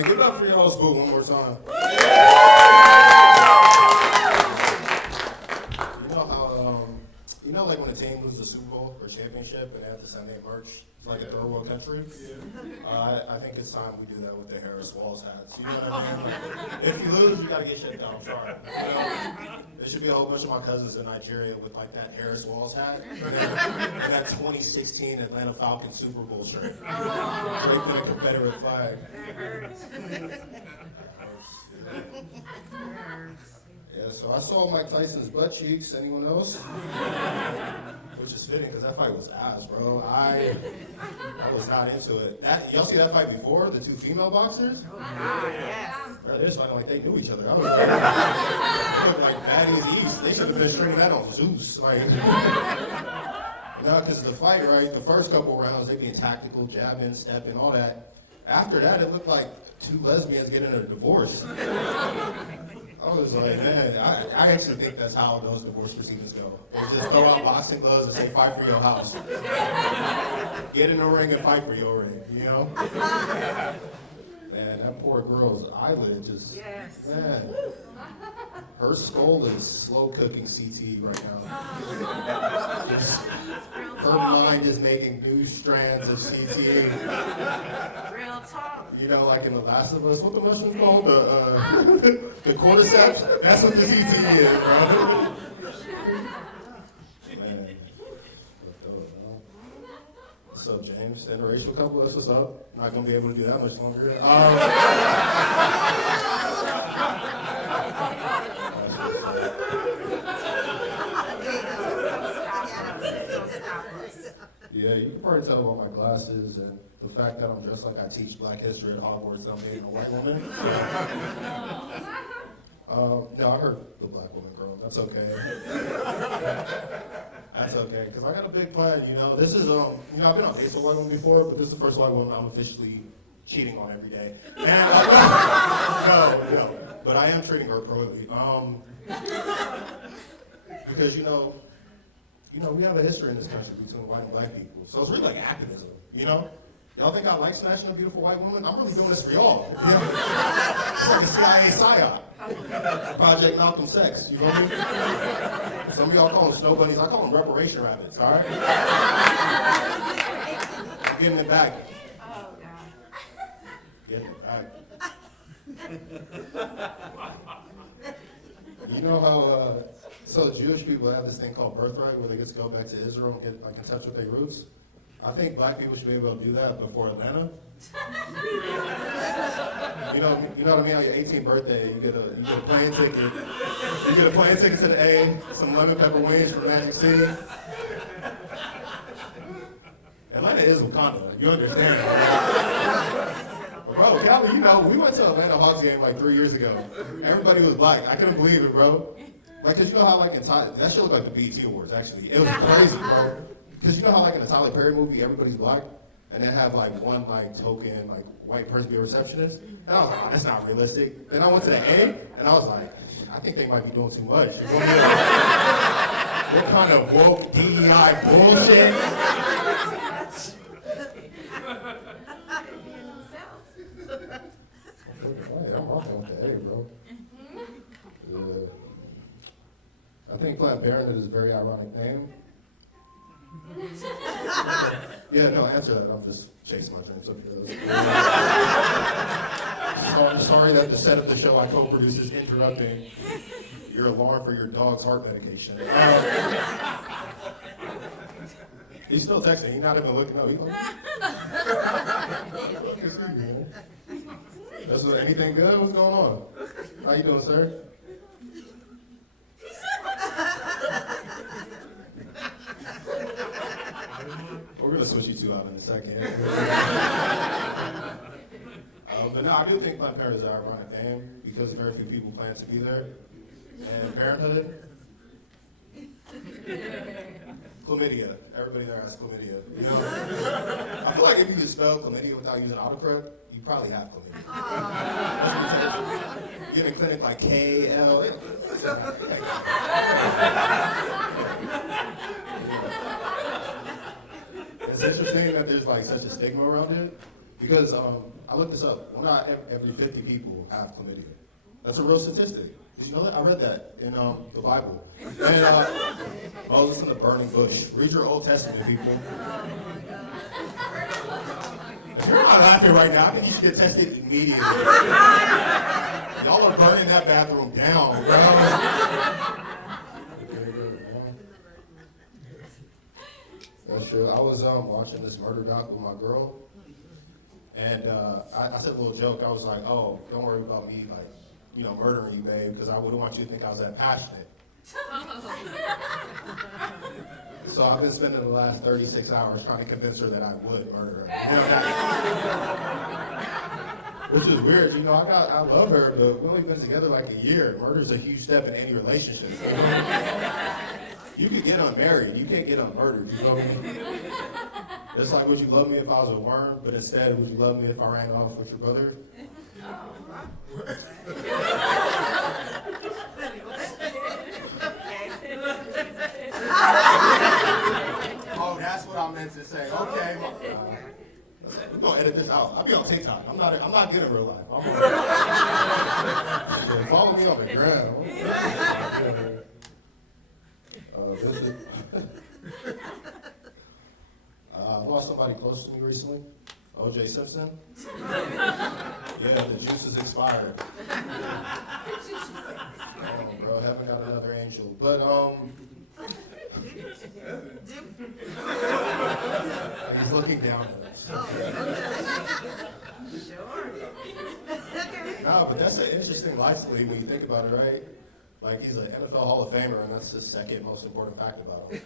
Man, give it up for y'all's boo one more time. You know, like when a team loses the Super Bowl or championship and they have to send their merch to like a third world country? Yeah. I think it's time we do that with the Harris Walls hats. You know what I mean? Like, if you lose, you gotta get shit done. I'm sorry. You know? There should be a whole bunch of my cousins in Nigeria with like that Harris Walls hat and that 2016 Atlanta Falcons Super Bowl shirt. Draped in a Confederate flag. Yeah, so I saw Mike Tyson's butt cheeks. Anyone else? Which is fitting because that fight was ass, bro. I was not into it. Y'all see that fight before? The two female boxers? Yes. Bro, they just fighting like they knew each other. I was like baddies East. They should have been stringing that on Zeus. Like, no, because the fight, right? The first couple rounds, they being tactical, jabbing, stepping, all that. After that, it looked like two lesbians getting a divorce. I was like, man, I actually think that's how those divorce proceedings go. They just throw out boxing gloves and say, fight for your house. Get in the ring and fight for your ring, you know? Man, that poor girl's eyelid just, man. Her skull is slow cooking CT right now. Her mind is making new strands of CT. Real talk. You know, like in The Last of Us, what the mushroom called? The cordyceps? That's what the CT is, bro. Man. What's up, James? Interracial couple, that's what's up. Not going to be able to do that much longer. Yeah, you can probably tell by my glasses and the fact that I'm dressed like I teach Black history at Hogwarts and I'm being a white woman. No, I heard the black woman girl. That's okay. That's okay, because I got a big plan, you know. This is, I've been on dates with a white woman before, but this is the first white woman I'm officially cheating on every day. And no, but I am treating her appropriately. Because, you know, we have a history in this country between white and black people. So it's really like activism, you know? Y'all think I like smashing a beautiful white woman? I'm really doing this for y'all. You know? It's like a CIA psyop. Project Malcolm Sex, you know what I mean? Some of y'all call them snow bunnies. I call them reparation rabbits, all right? I'm getting it back. Oh, God. Getting it back. You know how, so Jewish people have this thing called birthright where they get to go back to Israel and get like in touch with their roots. I think black people should be able to do that before Atlanta. You know what I mean? On your 18th birthday, you get a plane ticket. You get a plane ticket to the A, some lemon pepper wings from Magic City. Atlanta is Wakanda. You understand that? Bro, Calvin, you know, we went to Atlanta Hawks game like 3 years ago. Everybody was black. I couldn't believe it, bro. Like, cause you know how like in that shit looked like the BET Awards, actually. It was crazy, bro. Cause you know how like in a Tyler Perry movie, everybody's black, and then have like one like token like white person be a receptionist. And I was like, oh, that's not realistic. Then I went to the A, and I was like, I think they might be doing too much. You know what I mean? What kind of woke DEI bullshit? I'm off on the A, bro. Yeah. I think Planned Parenthood is a very ironic name. Yeah, no, answer that. I'm just chasing my dreams. Sorry that the set of the show I co-produce is interrupting your alarm for your dog's heart medication. He's still texting. He's not even looking up. He's like, anything good? What's going on? How you doing, sir? We're going to switch you two out in a second. But no, I do think Planned Parenthood is an ironic name because very few people plan to be there. And Parenthood? Chlamydia. Everybody there has chlamydia. You know? I feel like if you could spell chlamydia without using autocorrect, you probably have chlamydia. You're in a clinic like K-L. It's interesting that there's like such a stigma around it. Because I looked this up. One out of every 50 people have chlamydia. That's a real statistic. Did you know that? I read that in the Bible. And Moses in the burning bush. Read your Old Testament, people. If you're not laughing right now, I think you should get tested immediately. Y'all are burning that bathroom down, bro. That's true. I was watching this murder doc with my girl, and I said a little joke. I was like, "Oh, don't worry about me, like, you know, murdering you, babe, because I wouldn't want you to think I was that passionate." So I've been spending the last 36 hours trying to convince her that I would murder her. You know, which is weird. You know, I love her, but we've only been together like a year. Murder's a huge step in any relationship. You know? You could get unmarried. You can't get unmurdered. You know what I mean? It's like, would you love me if I was a worm? But instead, would you love me if I ran off with your brother? Oh, that's what I meant to say. Okay. We're gonna edit this out. I'll be on TikTok. I'm not getting real life. Follow me on the ground. I lost somebody close to me recently. O.J. Simpson. Yeah, the juice is expired. Oh, bro, haven't got another angel. But he's looking down at us. No, but that's an interesting life lead when you think about it, right? Like, he's an NFL Hall of Famer, and that's the second most important fact about him.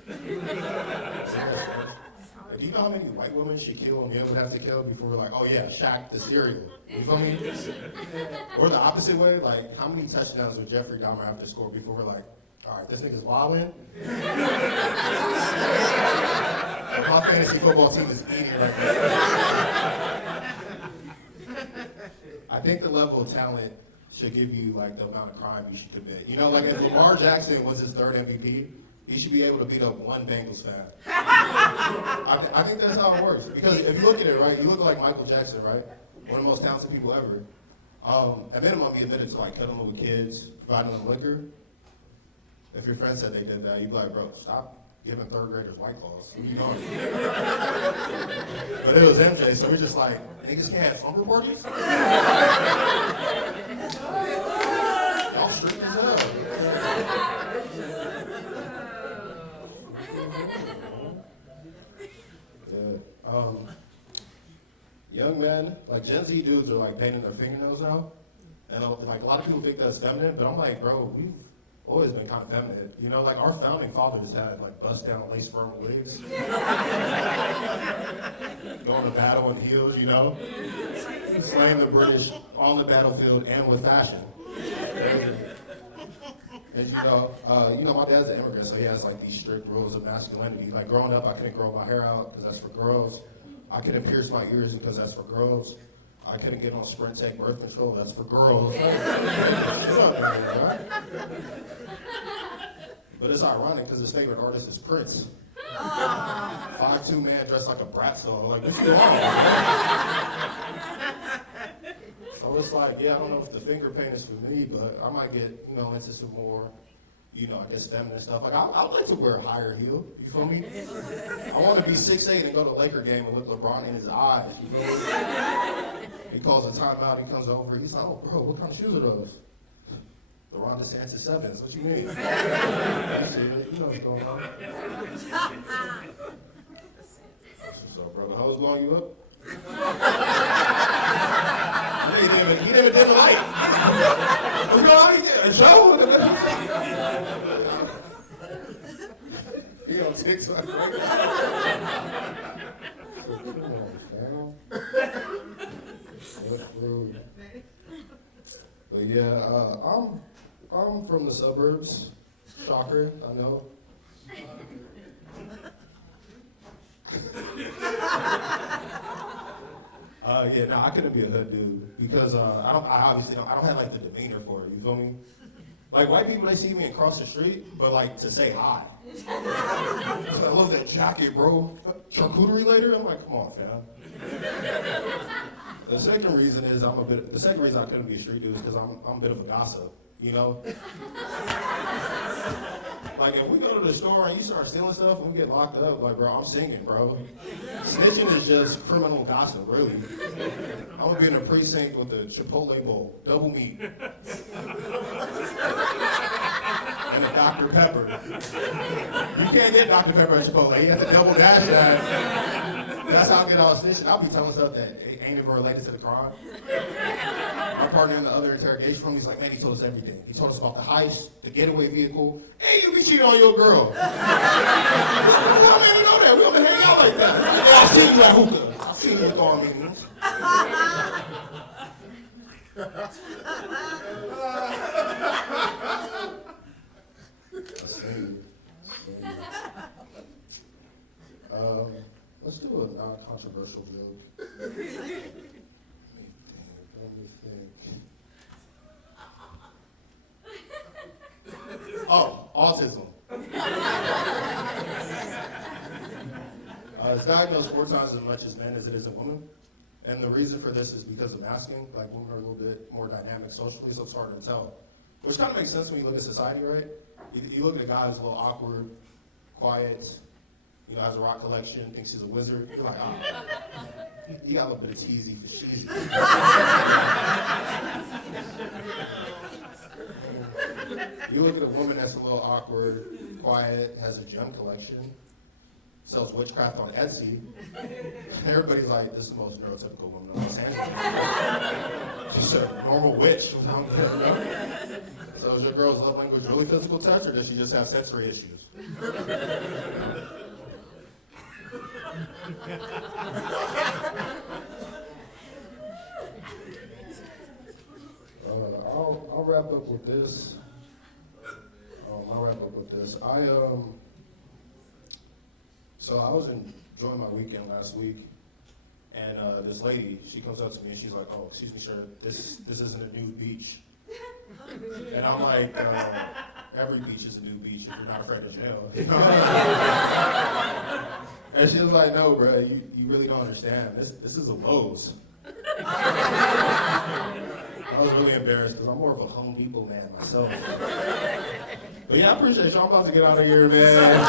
Do you know how many white women she killed and men would have to kill before we're like, oh yeah, Shaq the cereal? You feel me? Or the opposite way, like, how many touchdowns would Jeffrey Dahmer have to score before we're like, all right, this nigga's wildin'? My fantasy football team is eating right now. I think the level of talent should give you, like, the amount of crime you should commit. You know, like, if Lamar Jackson was his third MVP, he should be able to beat up one Bengals fan. I think that's how it works. Because if you look at it, right, you look like Michael Jackson, right? One of the most talented people ever. At minimum, he admitted to, like, cuddling with kids, providing them liquor. If your friend said they did that, you'd be like, bro, stop giving third graders White Claws. You know? But it was MJ, so we're just like, niggas can't have slumber parties? Y'all strict as hell. Young men, like Gen Z dudes are like painting their fingernails now. And like a lot of people think that's feminine, but I'm like, bro, we've always been kind of feminine. You know, like our founding fathers had like bust down lace front wigs. Going to battle in heels, you know. Slaying the British on the battlefield and with fashion. And you know, my dad's an immigrant, so he has like these strict rules of masculinity. Like growing up, I couldn't grow my hair out because that's for girls. I couldn't pierce my ears because that's for girls. I couldn't get on Sprint Take birth control. That's for girls. But it's ironic because his favorite artist is Prince. 5'2" man dressed like a brat doll. Like, what's going on? So it's like, yeah, I don't know if the finger paint is for me, but I might get, into some more, I guess feminine stuff. Like, I'd like to wear a higher heel. You feel me? I want to be 6'8" and go to a Laker game and look LeBron in his eyes. You feel me? He calls a timeout. He comes over. He's like, oh, bro, what kind of shoes are those? The Ron DeSantis 7s. What you mean? You know what's going on. So, bro, the hoes blowing you up? He didn't did the light. What's going on? A show? He on TikTok, right? But yeah, I'm from the suburbs. Shocker, I know. I couldn't be a hood dude because I don't have like the demeanor for it. You feel me? Like white people, they see me and cross the street, but like to say hi. I love that jacket, bro. Charcuterie later? I'm like, come on, fam. The second reason is the second reason I couldn't be a street dude is because I'm a bit of a gossip, you know? Like, if we go to the store and you start stealing stuff and we get locked up, like, bro, I'm singing, bro. Snitching is just criminal gossip, really. I'm gonna be in a precinct with a Chipotle bowl, double meat, and a Dr. Pepper. You can't get Dr. Pepper at Chipotle. You have to double dash that. That's how I get all snitching. I'll be telling stuff that ain't even related to the crime. My partner in the other interrogation room, he's like, man, he told us everything. He told us about the heist, the getaway vehicle. Hey, you be cheating on your girl. We don't even know that. We don't even hang out like that. Yeah, I see you at hookah. I see you at all meetings. Let's do a non-controversial joke. Let me think. Oh, autism. It's diagnosed 4 times as much as men as it is in women. And the reason for this is because of masking. Like, women are a little bit more dynamic socially, so it's harder to tell. Which kind of makes sense when you look at society, right? You look at a guy who's a little awkward, quiet, you know, has a rock collection, thinks he's a wizard. You're like, oh, he got a little bit of teasy for cheesy. You look at a woman that's a little awkward, quiet, has a gem collection, sells witchcraft on Etsy. Everybody's like, this is the most neurotypical woman in Los Angeles. She's a normal witch. So is your girl's love language really physical touch, or does she just have sensory issues? I'll wrap up with this. So I was enjoying my weekend last week, and this lady, she comes up to me and she's like, "Oh, excuse me, sir, this isn't a nude beach." And I'm like, every beach is a nude beach if you're not afraid of jail. And she was like, "No, bro, you really don't understand. This is a Lowe's." I was really embarrassed because I'm more of a Home Depot man myself. But yeah, I appreciate y'all. I'm about to get out of here, man.